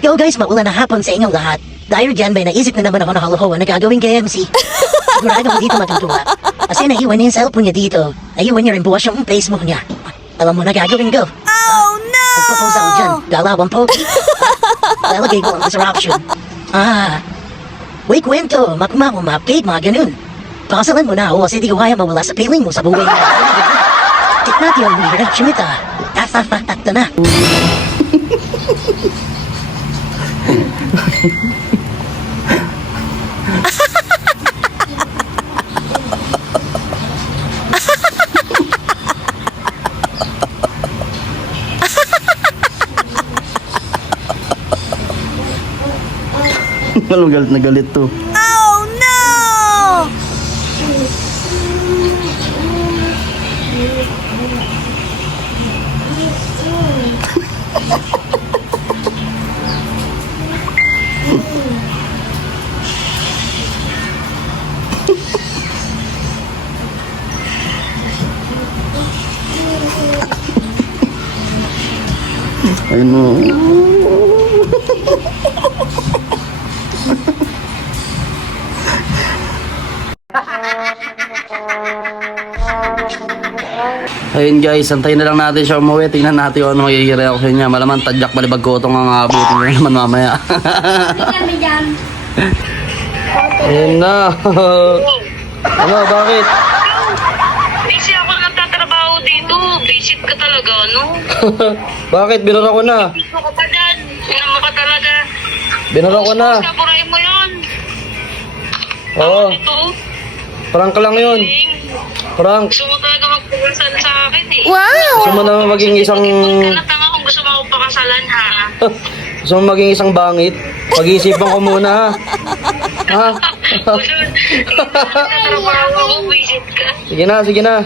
Yo guys, maulan na hapon sa inyong lahat. Dahil dyan, may naisip na naman ako na halohoan na gagawin kay MC. Sigurado mo dito matutuwa. Kasi naiwan niya yung cellphone niya dito. Naiwan niya rin buwas yung Facebook niya. Alam mo na gagawin ko. Oh no! Magpapose ako dyan. Dalawang pogi. Lalagay ko ang disruption. Wait, kwento. Makma, umapdate, mga ganun. Pakasalan mo na ako kasi di ko kaya mawala sa piling mo sa buhay niya. Tikmat yung reaction nito. Ito na. Walang galit na galit to. Oh no! Ayun mo. Ayun guys, antayin na lang natin siya umuwi. Tingnan natin kung ano magiging reaction niya. Malaman tadyak balibag ko itong ang abutin niya naman mamaya. Ayun na. Ano, bakit? Busy ako nagtatrabaho dito. Busy ka talaga, no? Bakit? Binura ko na. Gusto ka pa dyan. Ano mo ka talaga? Binura ko na. Saburay mo yun. Oo, Ito. prank lang yun. Prank. Gusto mo talaga magpakasalan sa akin eh. Wow! Gusto mo naman maging isang... Huwag ka na tanga kung gusto mo akong pakasalan, ha? Gusto mo maging isang bangit? Pag-iisipan ko muna ha. Ha? Gusto, nagtatrabaho ako, visit ka. Sige na, sige na.